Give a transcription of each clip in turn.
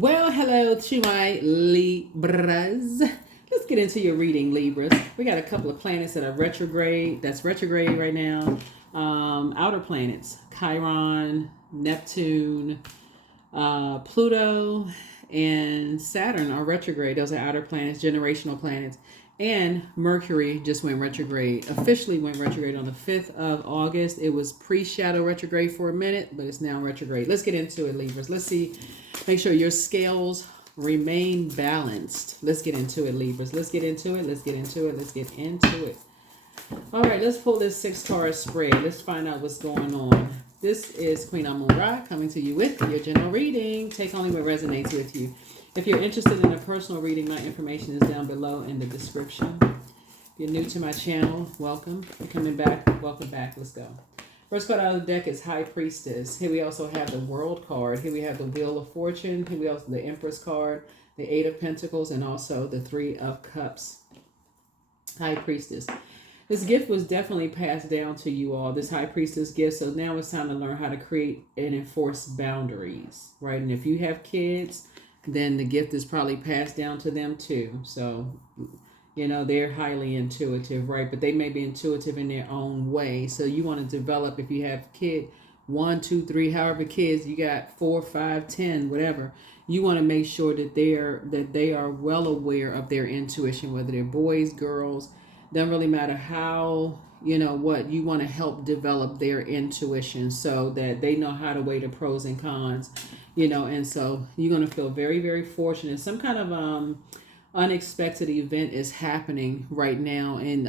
Well, hello to my Libras. Let's get into your reading, Libras. We got a couple of planets that are retrograde. That's retrograde right now. Outer planets: Chiron, Neptune, Pluto, and Saturn are retrograde. Those are outer planets, generational planets. And Mercury just went retrograde. Officially went retrograde on the 5th of August. It was pre-shadow retrograde for a minute, but it's now retrograde. Let's get into it, Libras. Let's see. Make sure your scales remain balanced. Let's get into it, Libras. Let's get into it. Let's get into it. Let's get into it. All right, let's pull this 6-card spread. Let's find out what's going on. This is Queen Amun Ra coming to you with your general reading. Take only what resonates with you. If you're interested in a personal reading, my information is down below in the description. If you're new to my channel, welcome. If you're coming back, welcome back. Let's go. First card out of the deck is High Priestess. Here we also have the World card. Here we have the Wheel of Fortune. Here we also have the Empress card, the Eight of Pentacles, and also the Three of Cups. High Priestess. This gift was definitely passed down to you all, this High Priestess gift. So now it's time to learn how to create and enforce boundaries, right? And if you have kids, then the gift is probably passed down to them too. So, you know, they're highly intuitive, right? But they may be intuitive in their own way. So you want to develop, if you have kid 1, 2, 3, however kids you got, 4, 5, 10, whatever. You want to make sure that they are well aware of their intuition, whether they're boys, girls, doesn't really matter how, you know what, you want to help develop their intuition so that they know how to weigh the pros and cons, you know. And so you're going to feel very, very fortunate. Some kind of unexpected event is happening right now, and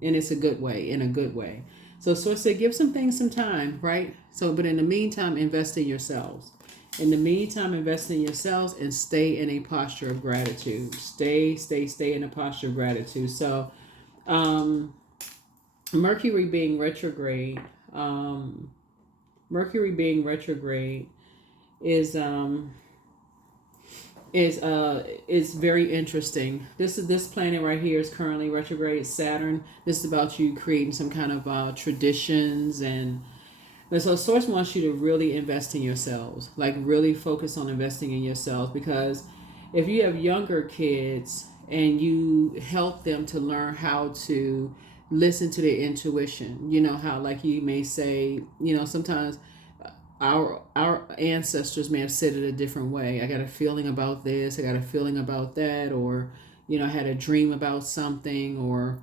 it's a good way, in a good way. So say give some things some time, right? So, but in the meantime, invest in yourselves. In the meantime, invest in yourselves and stay in a posture of gratitude. Stay in a posture of gratitude. So, Mercury being retrograde, Mercury being retrograde is very interesting. This planet right here is currently retrograde, Saturn. This is about you creating some kind of traditions, and so Source wants you to really invest in yourselves, like really focus on investing in yourselves, because if you have younger kids and you help them to learn how to listen to their intuition, you know how, like, you may say, you know, sometimes our ancestors may have said it a different way. I got a feeling about this, I got a feeling about that, or, you know, I had a dream about something, or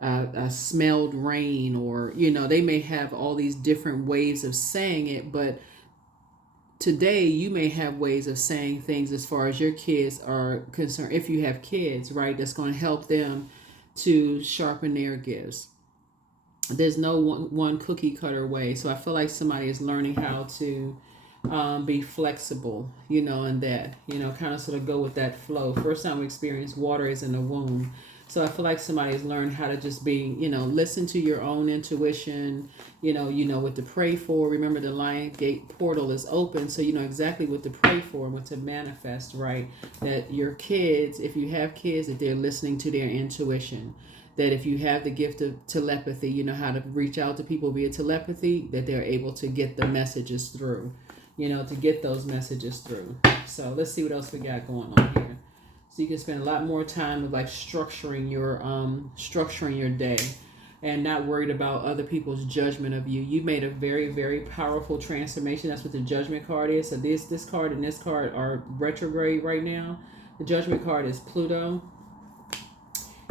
I smelled rain, or, you know, they may have all these different ways of saying it. But today you may have ways of saying things as far as your kids are concerned, if you have kids, right, that's going to help them to sharpen their gifts. There's no one cookie cutter way. So I feel like somebody is learning how to be flexible, you know, and that, you know, kind of sort of go with that flow. First time we experience water is in the womb. So I feel like somebody's learned how to just be, you know, listen to your own intuition, you know what to pray for. Remember, the Lion Gate portal is open, so you know exactly what to pray for and what to manifest, right? That your kids, if you have kids, that they're listening to their intuition. That if you have the gift of telepathy, you know how to reach out to people via telepathy, that they're able to get the messages through, you know, to get those messages through. So let's see what else we got going on here. So you can spend a lot more time with, like, structuring your day, and not worried about other people's judgment of you. You've made a very, very powerful transformation. That's what the Judgment card is. So this card and this card are retrograde right now. The Judgment card is Pluto.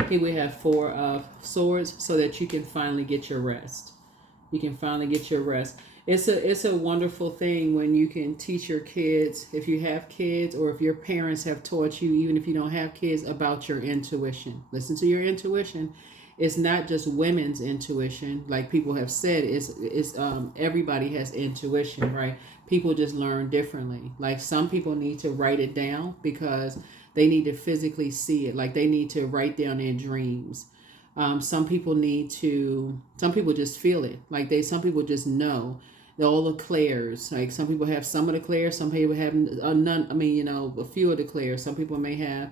Here we have 4 of Swords, so that you can finally get your rest. You can finally get your rest. It's a wonderful thing when you can teach your kids, if you have kids, or if your parents have taught you, even if you don't have kids, about your intuition. Listen to your intuition. It's not just women's intuition, like people have said. It's everybody has intuition, right? People just learn differently. Like, some people need to write it down because they need to physically see it. Like, they need to write down their dreams. Some people just feel it. Like, some people just know all the clairs. Like, some people have some of the clairs, some people have none. I mean, you know, a few of the clairs. Some people may have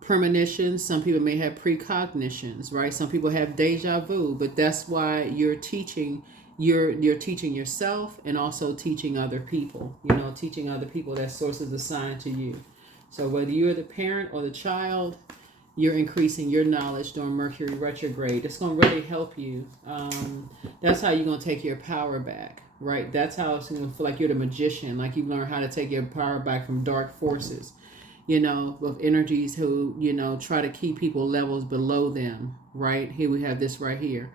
premonitions. Some people may have precognitions, right? Some people have deja vu, but that's why you're teaching you're teaching yourself and also teaching other people. Teaching other people that source is assigned to you. So whether you're the parent or the child, you're increasing your knowledge during Mercury retrograde. It's going to really help you. That's how you're going to take your power back, right? That's how it's going to feel like you're the magician, like you learn how to take your power back from dark forces, of energies who, try to keep people levels below them, right? Here we have this right here.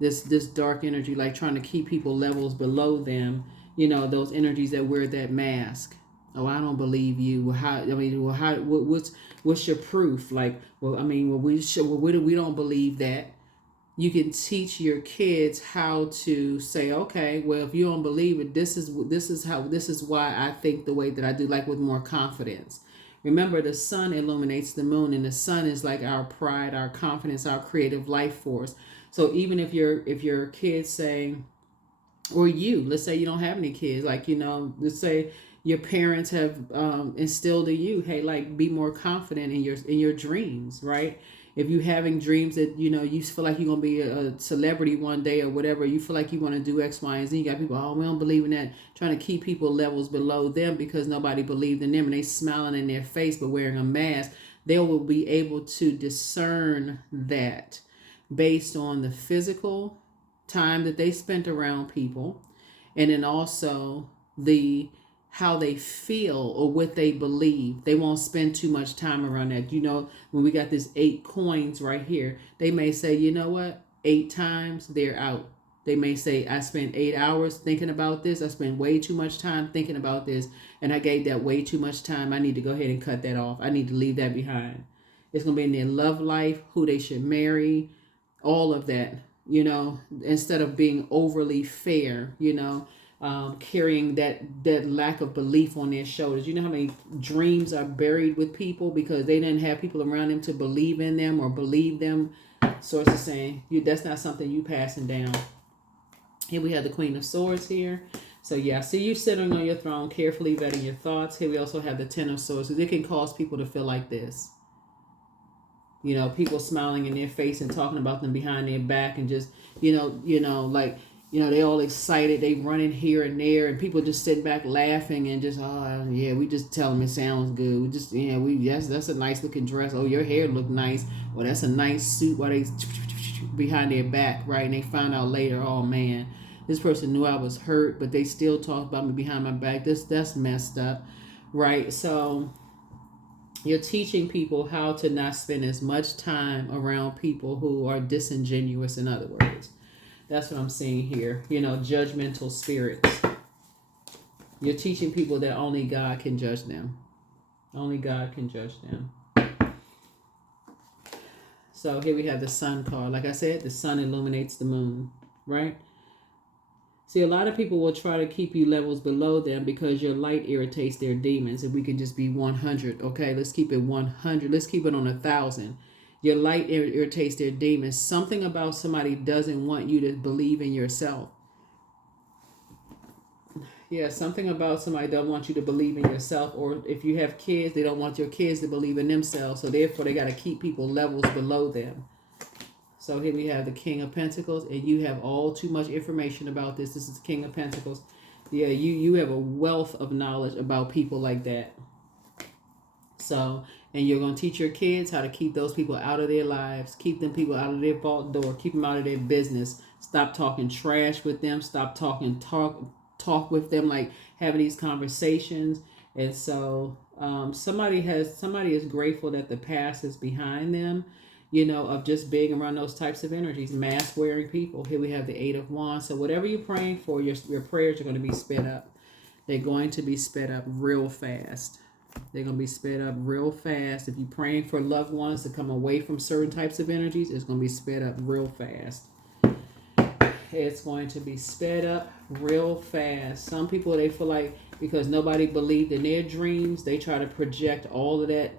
This dark energy, like trying to keep people levels below them, those energies that wear that mask. Oh, I don't believe you. Well, how? I mean, well, how? What's your proof? Like, well, I mean, well, we don't believe that. You can teach your kids how to say, okay, well, if you don't believe it, this is why I think the way that I do, like with more confidence. Remember, the sun illuminates the moon, and the sun is like our pride, our confidence, our creative life force. So even if your kids say, or let's say you don't have any kids, like, let's say your parents have instilled in you, hey, like, be more confident in your dreams, right? If you having dreams that you feel like you're gonna be a celebrity one day or whatever, you feel like you want to do X, Y, and Z. You got people, oh, we don't believe in that, trying to keep people levels below them because nobody believed in them, and they smiling in their face but wearing a mask. They will be able to discern that based on the physical time that they spent around people, and then also how they feel or what they believe. They won't spend too much time around that. When we got this 8 coins right here, they may say, you know what, 8 times they're out. They may say, I spent 8 hours thinking about this. I spent way too much time thinking about this, and I gave that way too much time. I need to go ahead and cut that off. I need to leave that behind. It's going to be in their love life, who they should marry, all of that, instead of being overly fair, carrying that lack of belief on their shoulders. You know how many dreams are buried with people because they didn't have people around them to believe in them or believe them. Source is saying that's not something you passing down. Here we have the Queen of Swords here. So yeah, I see you sitting on your throne, carefully vetting your thoughts. Here we also have the Ten of Swords. So it can cause people to feel like this. People smiling in their face and talking about them behind their back, and just, like, they all excited. They running here and there, and people just sitting back laughing and just, oh yeah, we just tell them it sounds good. We just, yes, that's a nice looking dress. Oh, your hair look nice. Well, that's a nice suit. While they behind their back, right? And they found out later, oh man, this person knew I was hurt, but they still talked about me behind my back. That's messed up, right? So you're teaching people how to not spend as much time around people who are disingenuous, in other words. That's what I'm seeing here. Judgmental spirits. You're teaching people that only God can judge them. Only God can judge them. So here we have the sun card. Like I said, the sun illuminates the moon, right? See, a lot of people will try to keep you levels below them because your light irritates their demons. If we can just be 100, okay? Let's keep it 100. Let's keep it on 1,000. Your light irritates their demons. Something about somebody doesn't want you to believe in yourself. Yeah, something about somebody doesn't want you to believe in yourself. Or if you have kids, they don't want your kids to believe in themselves. So therefore, they got to keep people levels below them. So here we have the King of Pentacles, and you have all too much information about this. This is the King of Pentacles. Yeah, you have a wealth of knowledge about people like that. So, and you're going to teach your kids how to keep those people out of their lives. Keep them people out of their vault door. Keep them out of their business. Stop talking trash with them. Stop talk with them, like having these conversations. And so somebody is grateful that the past is behind them, of just being around those types of energies, mask wearing people. Here we have the 8 of Wands. So whatever you're praying for, your prayers are going to be sped up. They're going to be sped up real fast. They're going to be sped up real fast. If you're praying for loved ones to come away from certain types of energies, it's going to be sped up real fast. It's going to be sped up real fast. Some people, they feel like because nobody believed in their dreams, they try to project all of that.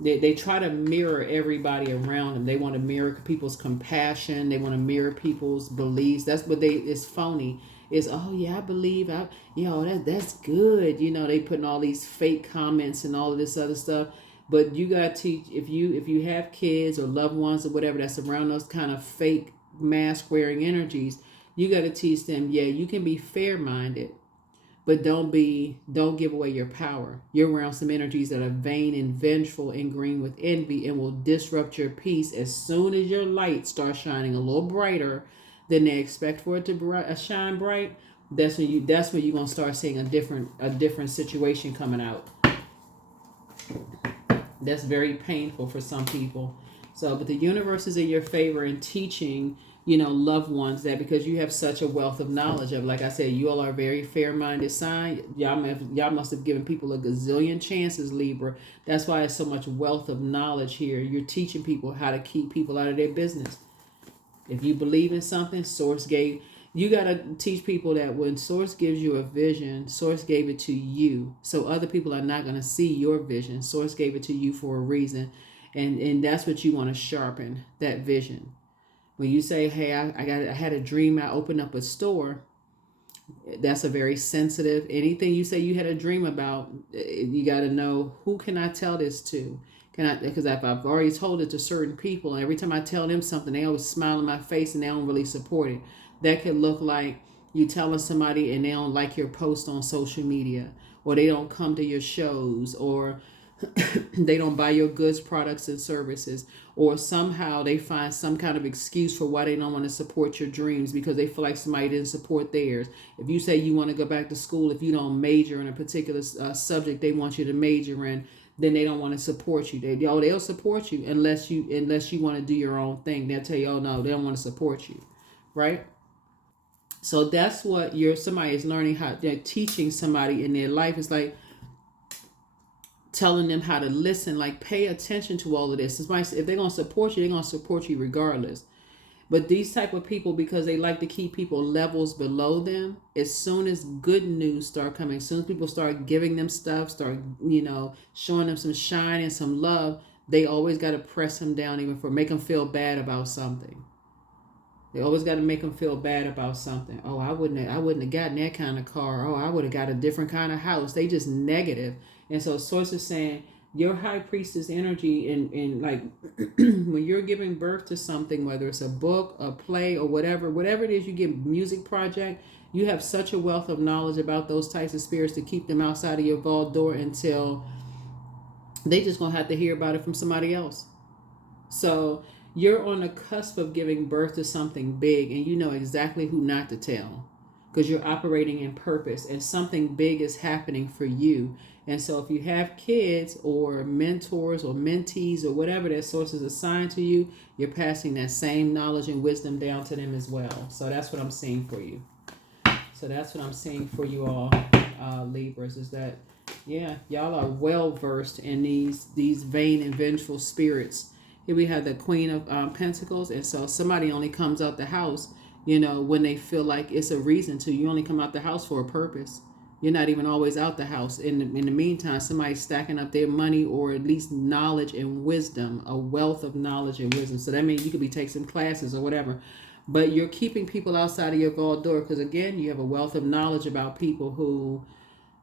They try to mirror everybody around them. They want to mirror people's compassion. They want to mirror people's beliefs. That's what it's phony. It's, oh yeah, I believe, that's good. They putting all these fake comments and all of this other stuff. But you got to teach, if you have kids or loved ones or whatever that's around those kind of fake mask wearing energies, You got to teach them, yeah, you can be fair-minded, but don't give away your power. You're around some energies that are vain and vengeful and green with envy and will disrupt your peace as soon as your light starts shining a little brighter than they expect for it to shine bright. That's when you're gonna start seeing a different situation coming out. That's very painful for some people. So, but the universe is in your favor in teaching, loved ones that, because you have such a wealth of knowledge of, like I said, you all are a very fair-minded sign. Y'all must have given people a gazillion chances, Libra. That's why it's so much wealth of knowledge here. You're teaching people how to keep people out of their business. If you believe in something, you got to teach people that when Source gives you a vision, Source gave it to you. So other people are not going to see your vision. Source gave it to you for a reason. And that's what you want to sharpen, that vision. When you say, hey, I had a dream, I opened up a store, that's a very sensitive, anything you say you had a dream about, you got to know, who can I tell this to? Because if I've already told it to certain people, and every time I tell them something, they always smile in my face and they don't really support it. That could look like you telling somebody and they don't like your post on social media, or they don't come to your shows, or they don't buy your goods, products, and services, or somehow they find some kind of excuse for why they don't want to support your dreams because they feel like somebody didn't support theirs. If you say you want to go back to school, if you don't major in a particular subject they want you to major in, then they don't want to support you. They'll support you unless you want to do your own thing. They'll tell you, oh no, they don't want to support you, right? So that's what somebody is learning, how they're teaching somebody in their life. It's like telling them how to listen, like pay attention to all of this. If they're going to support you, they're going to support you regardless. But these type of people, because they like to keep people levels below them, as soon as good news start coming, as soon as people start giving them stuff, start, showing them some shine and some love, they always got to press them down, even make them feel bad about something. They always got to make them feel bad about something. Oh, I wouldn't have gotten that kind of car. Oh, I would have got a different kind of house. They just negative. And so Source is saying, your high priestess energy, and like when you're giving birth to something, whether it's a book, a play, or whatever it is, you get music project, you have such a wealth of knowledge about those types of spirits to keep them outside of your vault door until they just gonna have to hear about it from somebody else. So you're on the cusp of giving birth to something big, and you know exactly who not to tell, because you're operating in purpose and something big is happening for you. And so if you have kids or mentors or mentees or whatever that Source is assigned to you, you're passing that same knowledge and wisdom down to them as well. So that's what I'm seeing for you. So that's what I'm seeing for you all, Libras, is that, yeah, y'all are well versed in these vain and vengeful spirits. Here we have the Queen of Pentacles. And so somebody only comes out the house, when they feel like it's a reason to. You only come out the house for a purpose. You're not even always out the house. In the meantime, somebody's stacking up their money, or at least knowledge and wisdom, a wealth of knowledge and wisdom. So that means you could be taking some classes or whatever. But you're keeping people outside of your vault door because, again, you have a wealth of knowledge about people who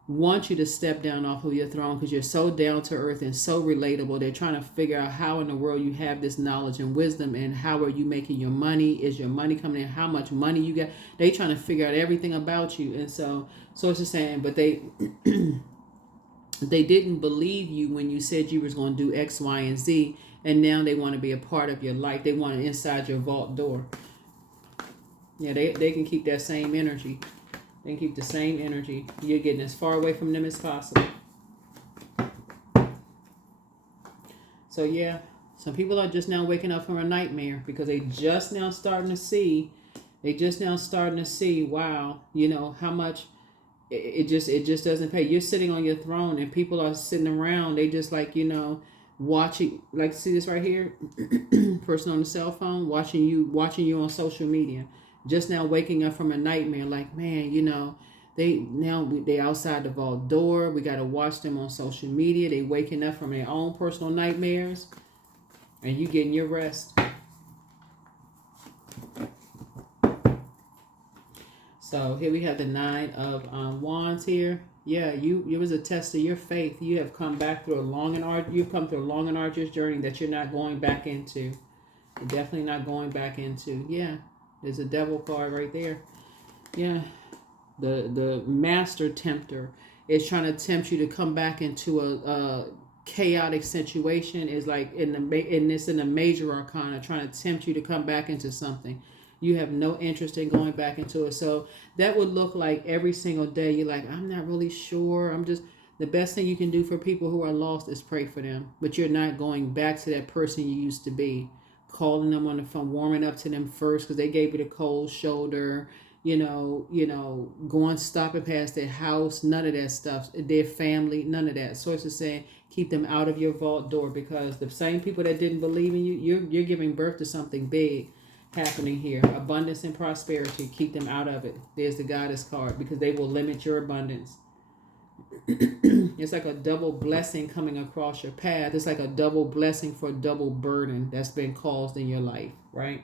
want you to step down off of your throne because you're so down to earth and so relatable. They're trying to figure out how in the world you have this knowledge and wisdom, and how are you making your money? Is your money coming in? How much money you got? They trying to figure out everything about you. And so it's just saying, but they they didn't believe you when you said you was going to do X, Y, and Z, and now they want to be a part of your life. They want it inside your vault door. Yeah, they can keep that same energy. They can keep the same energy. You're getting as far away from them as possible. So yeah, some people are just now waking up from a nightmare because they just now starting to see, wow, how much it just doesn't pay. You're sitting on your throne and people are sitting around. They just watching, like, see this right here, person on the cell phone watching you on social media. Just now waking up from a nightmare, like, man, they outside the vault door. We got to watch them on social media. They waking up from their own personal nightmares, and you getting your rest. So here we have the 9 of Wands here. Yeah, it was a test of your faith. You have come back through a long and arduous journey that you're not going back into. You're definitely not going back into. Yeah. There's a devil card right there. Yeah. The master tempter is trying to tempt you to come back into a chaotic situation. Is like in the major arcana, trying to tempt you to come back into something you have no interest in going back into it. So that would look like every single day you're like, I'm not really sure, I'm just, the best thing you can do for people who are lost is pray for them, but you're not going back to that person you used to be, calling them on the phone, warming up to them first because they gave you the cold shoulder, going stopping past their house, none of that stuff, their family, none of that. Source is saying keep them out of your vault door, because the same people that didn't believe in you, you're giving birth to something big happening here. Abundance and prosperity, keep them out of it. There's the goddess card, because they will limit your abundance. It's like a double blessing coming across your path. It's like a double blessing for double burden that's been caused in your life, right?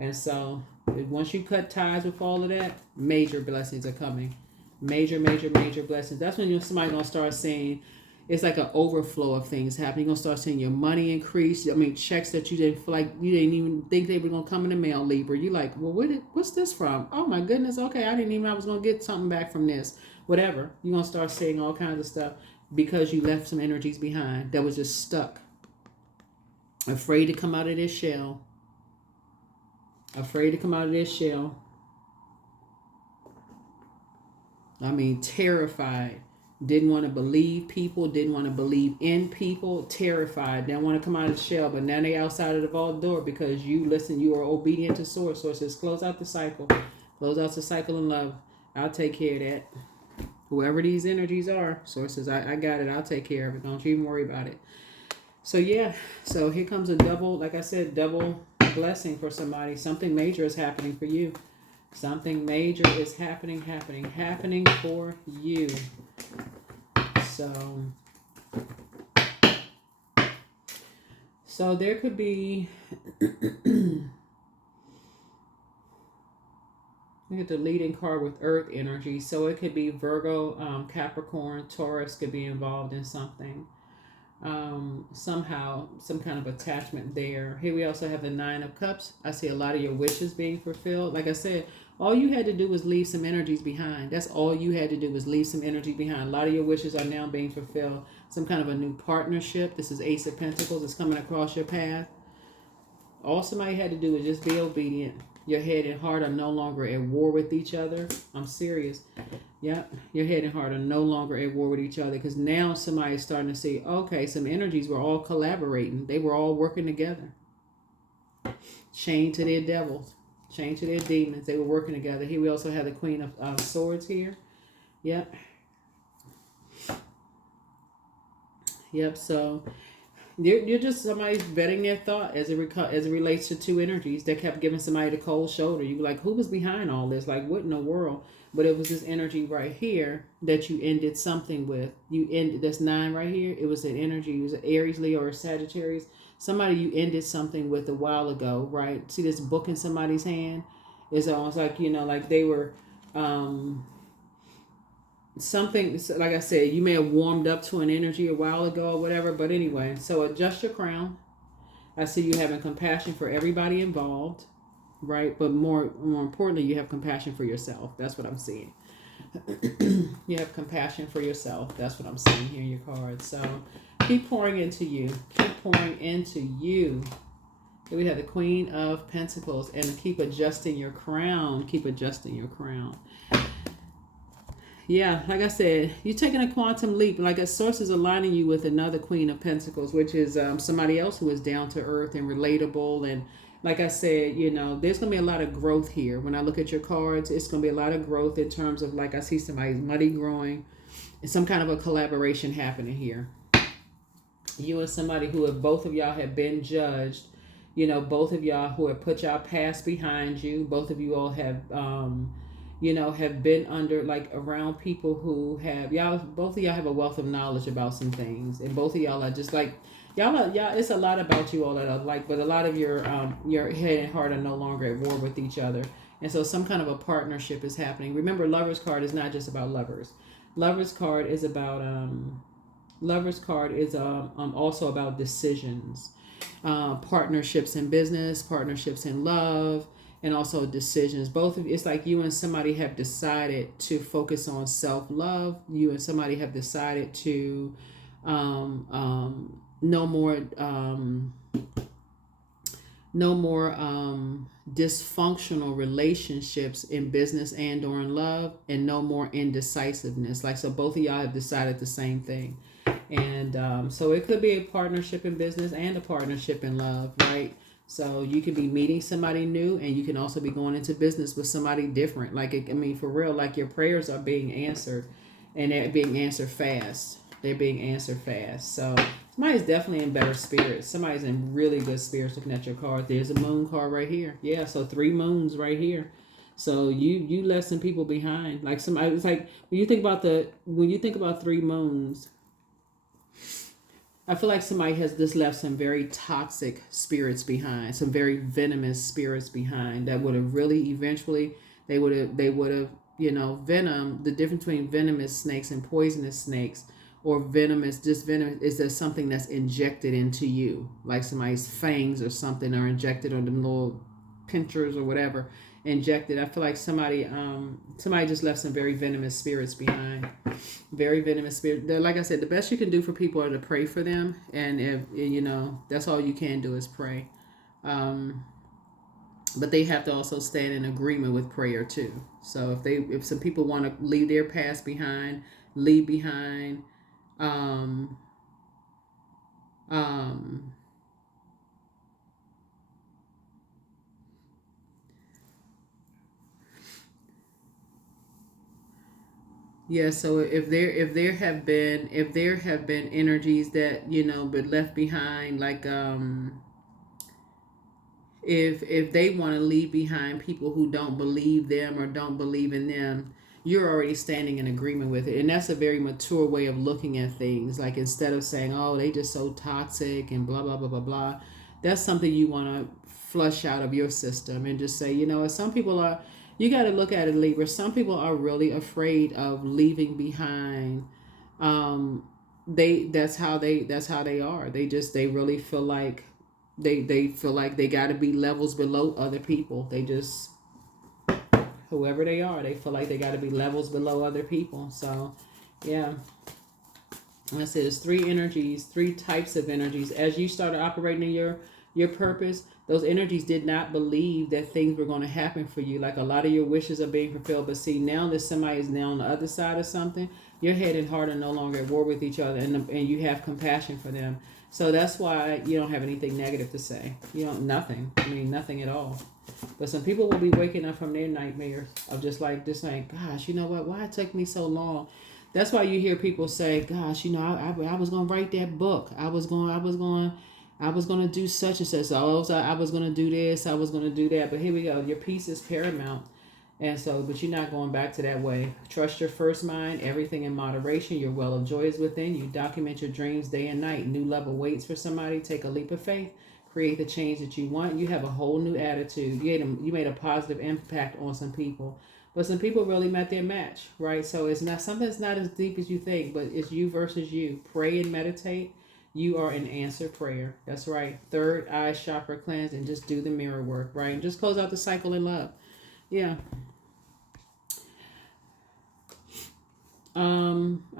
And so once you cut ties with all of that, major blessings are coming. Major blessings. That's when somebody's going to start saying, it's like an overflow of things happening. You're going to start seeing your money increase. I mean, checks that you didn't feel like, you didn't even think they were going to come in the mail, Libra. You're like, well, what's this from? Oh my goodness. Okay. I didn't even know I was going to get something back from this. Whatever. You're going to start seeing all kinds of stuff because you left some energies behind that was just stuck. Afraid to come out of this shell. Afraid to come out of this shell. I mean, terrified. Didn't want to believe people, didn't want to believe in people, terrified, didn't want to come out of the shell, but now they outside of the vault door because you are obedient to Source. Source says, close out the cycle. Close out the cycle in love. I'll take care of that. Whoever these energies are, Source says, I got it. I'll take care of it. Don't you even worry about it. So yeah, so here comes a double, like I said, double blessing for somebody. Something major is happening for you. Something major is happening for you. So there could be, look at the leading card with Earth energy. So it could be Virgo, Capricorn, Taurus could be involved in something. Somehow, some kind of attachment there. Here we also have the Nine of Cups. I see a lot of your wishes being fulfilled. Like I said, all you had to do was leave some energies behind. That's all you had to do was leave some energy behind. A lot of your wishes are now being fulfilled. Some kind of a new partnership. This is Ace of Pentacles. It's coming across your path. All somebody had to do was just be obedient. Your head and heart are no longer at war with each other. I'm serious. Yep. Your head and heart are no longer at war with each other, because now somebody's starting to see, okay, some energies were all collaborating. They were all working together. Chained to their devils. Chained to their demons. They were working together. Here we also have the Queen of Swords here. Yep. Yep. So you're just somebody's vetting their thought as it relates to two energies that kept giving somebody the cold shoulder. You were like, who was behind all this? Like, what in the world? But it was this energy right here that you ended something with. You ended, that's 9 right here. It was an energy. It was an Aries, Leo, or Sagittarius. Somebody you ended something with a while ago, right? See this book in somebody's hand? It's almost like, like they were something, like I said, you may have warmed up to an energy a while ago or whatever. But anyway, so adjust your crown. I see you having compassion for everybody involved. Right, but more importantly, you have compassion for yourself. That's what I'm seeing. You have compassion for yourself. That's what I'm seeing here in your cards. So keep pouring into you. Keep pouring into you. Here we have the Queen of Pentacles, and keep adjusting your crown. Keep adjusting your crown. Yeah, like I said, you're taking a quantum leap. Like a source is aligning you with another Queen of Pentacles, which is somebody else who is down to earth and relatable. And like I said, there's going to be a lot of growth here. When I look at your cards, it's going to be a lot of growth in terms of, like, I see somebody's money growing and some kind of a collaboration happening here. You and somebody who, if both of y'all have been judged, both of y'all who have put y'all past behind you, both of you all have, have been under, like, around people who have, both of y'all have a wealth of knowledge about some things. And both of y'all are just like, y'all, it's a lot about you all that I like, but a lot of your head and heart are no longer at war with each other. And so some kind of a partnership is happening. Remember, Lover's card is not just about lovers. Lover's card is about, also about decisions, partnerships in business, partnerships in love. and also decisions. Both of it's like you and somebody have decided to focus on self-love. You and somebody have decided to no more dysfunctional relationships in business and or in love, and no more indecisiveness. Like, so both of y'all have decided the same thing. And so it could be a partnership in business and a partnership in love, right? So you could be meeting somebody new, and you can also be going into business with somebody different. Like, I mean, for real, like your prayers are being answered, and they're being answered fast. They're being answered fast. So somebody's definitely in better spirits. Somebody's in really good spirits. Looking at your card, there's a moon card right here. Yeah, so 3 moons right here. So you left some people behind. Like somebody, it's like when you think about 3 moons, I feel like somebody has just left some very toxic spirits behind, some very venomous spirits behind that would have really eventually they would have venom. The difference between venomous snakes and poisonous snakes, or venomous, just venom, is there something that's injected into you, like somebody's fangs or something are injected, or them little pinchers or whatever injected. I feel like somebody just left some very venomous spirits behind. Very venomous spirit. Like I said, the best you can do for people are to pray for them, and if that's all you can do is pray. But they have to also stand in agreement with prayer too. So if some people want to leave their past behind, leave behind um um yeah, so if there have been energies that been left behind, like if they want to leave behind people who don't believe them or don't believe in them, you're already standing in agreement with it. And that's a very mature way of looking at things. Like, instead of saying, oh, they just so toxic and blah blah blah blah blah, that's something you want to flush out of your system, and just say, some people are, you got to look at it, Libra, some people are really afraid of leaving behind. That's how they are. They really feel like they feel like they got to be levels below other people. They just, whoever they are, they feel like they got to be levels below other people. So yeah, like I said, there's 3 energies, 3 types of energies. As you started operating in your purpose, those energies did not believe that things were going to happen for you. Like, a lot of your wishes are being fulfilled, but see, now that somebody is now on the other side of something, your head and heart are no longer at war with each other, and you have compassion for them. So that's why you don't have anything negative to say. You don't, nothing. I mean, nothing at all. But some people will be waking up from their nightmares of just saying, gosh, you know what? Why it took me so long? That's why you hear people say, gosh, I was going to write that book. I was going to do such and such. So I was going to do this. I was going to do that. But here we go. Your peace is paramount. And so, but you're not going back to that way. Trust your first mind, everything in moderation. Your well of joy is within you. Document your dreams day and night. New love awaits for somebody. Take a leap of faith. Create the change that you want. You have a whole new attitude. You made a positive impact on some people. But some people really met their match, right? So it's not something that's not as deep as you think, but it's you versus you. Pray and meditate. You are an answered prayer. That's right. Third eye chakra cleanse, and just do the mirror work, right? And just close out the cycle in love. Yeah.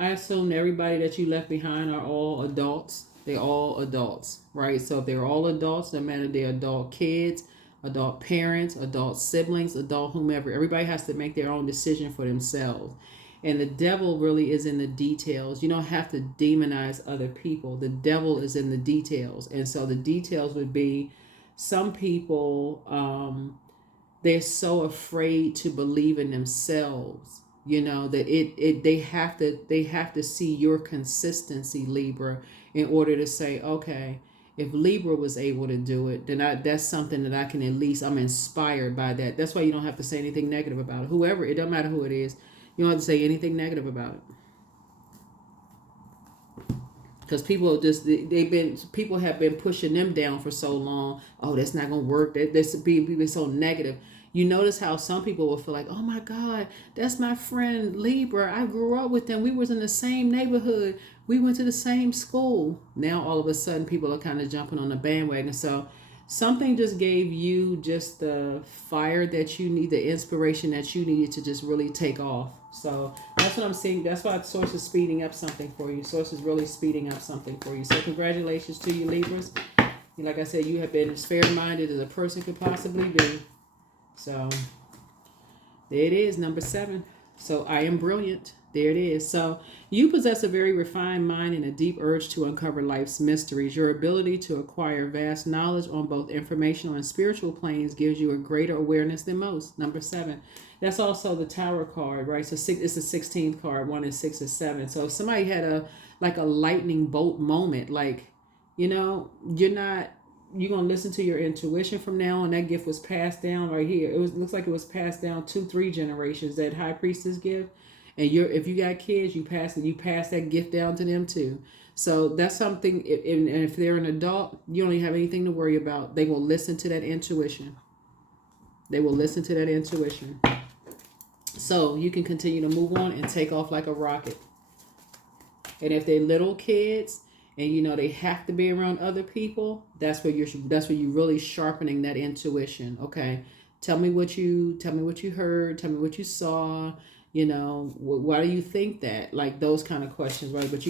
I assume everybody that you left behind are all adults. They're all adults, right? So if they're all adults, no matter they're adult kids, adult parents, adult siblings, adult whomever, everybody has to make their own decision for themselves. And the devil really is in the details. You don't have to demonize other people. The devil is in the details. And so the details would be, some people, they're so afraid to believe in themselves, that they have to see your consistency, Libra, in order to say, okay, if Libra was able to do it, then that's something that I can, at least I'm inspired by that. That's why you don't have to say anything negative about it. Whoever, it doesn't matter who it is, you don't have to say anything negative about it. Because people have been pushing them down for so long. Oh, that's not gonna work. That's being so negative. You notice how some people will feel like, oh my God, that's my friend Libra. I grew up with them. We was in the same neighborhood. We went to the same school. Now all of a sudden people are kind of jumping on the bandwagon. So something just gave you just the fire that you need, the inspiration that you needed to just really take off. So that's what I'm seeing. That's why Source is speeding up something for you. Source is really speeding up something for you. So congratulations to you, Libras. Like I said, you have been as fair-minded as a person could possibly be. So there it is, number 7. So I am brilliant. There it is. So you possess a very refined mind and a deep urge to uncover life's mysteries. Your ability to acquire vast knowledge on both informational and spiritual planes gives you a greater awareness than most. Number 7. That's also the Tower card, right? So it's the 16th card. 1 and 6 is 7. So if somebody had a lightning bolt moment, like, you're gonna listen to your intuition from now on. That gift was passed down right here. Looks like it was passed down 2-3 generations, that High Priestess gift. And if you got kids, you pass that gift down to them too. So that's something. And if they're an adult, you don't even have anything to worry about. They will listen to that intuition. So you can continue to move on and take off like a rocket. And if they're little kids and they have to be around other people, that's where you're really sharpening that intuition. Okay, tell me what you heard, tell me what you saw. Why do you think that? Like those kind of questions, right? But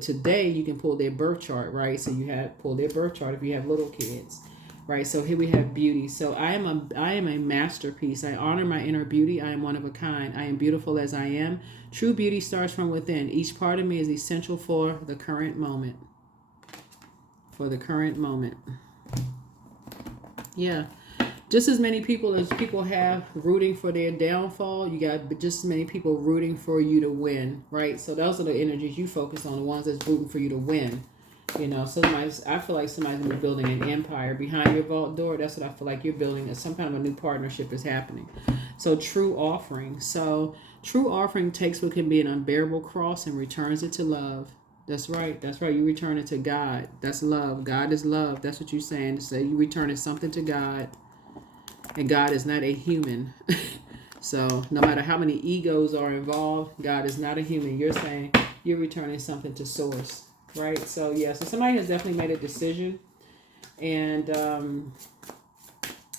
today you can pull their birth chart, right? So pull their birth chart if you have little kids, right? So here we have beauty. So I am a masterpiece. I honor my inner beauty. I am one of a kind. I am beautiful as I am. True beauty starts from within. Each part of me is essential for the current moment. Yeah. Just as many people as people have rooting for their downfall, you got just as many people rooting for you to win, right? So those are the energies you focus on, the ones that's rooting for you to win. I feel like somebody's going to be building an empire behind your vault door. That's what I feel like you're building. Some kind of a new partnership is happening. So true offering. So true offering takes what can be an unbearable cross and returns it to love. That's right. You return it to God. That's love. God is love. That's what you're saying. So you return something to God. And God is not a human. So no matter how many egos are involved, God is not a human. You're saying you're returning something to source, right? So yeah, so somebody has definitely made a decision. And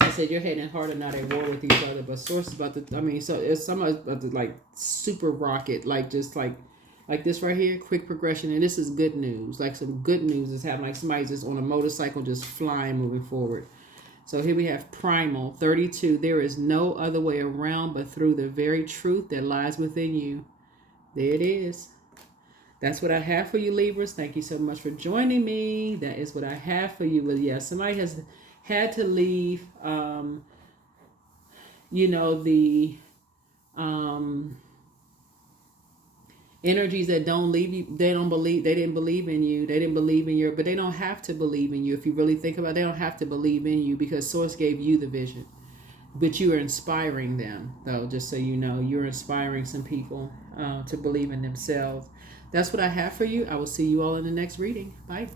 I said your head and heart are not at war with each other, but source is about to, so it's somebody's about to super rocket, like this right here, quick progression. And this is good news. Like some good news is happening. Like somebody's just on a motorcycle just flying, moving forward. So here we have primal 32. There is no other way around but through the very truth that lies within you. There it is. That's what I have for you, Libras. Thank you so much for joining me. That is what I have for you. But yeah, somebody has had to leave, energies that don't leave you. They didn't believe in you. But they don't have to believe in you. If you really think about it, they don't have to believe in you because Source gave you the vision. But you are inspiring them, though, just so you know. You're inspiring some people to believe in themselves. That's what I have for you. I will see you all in the next reading. Bye.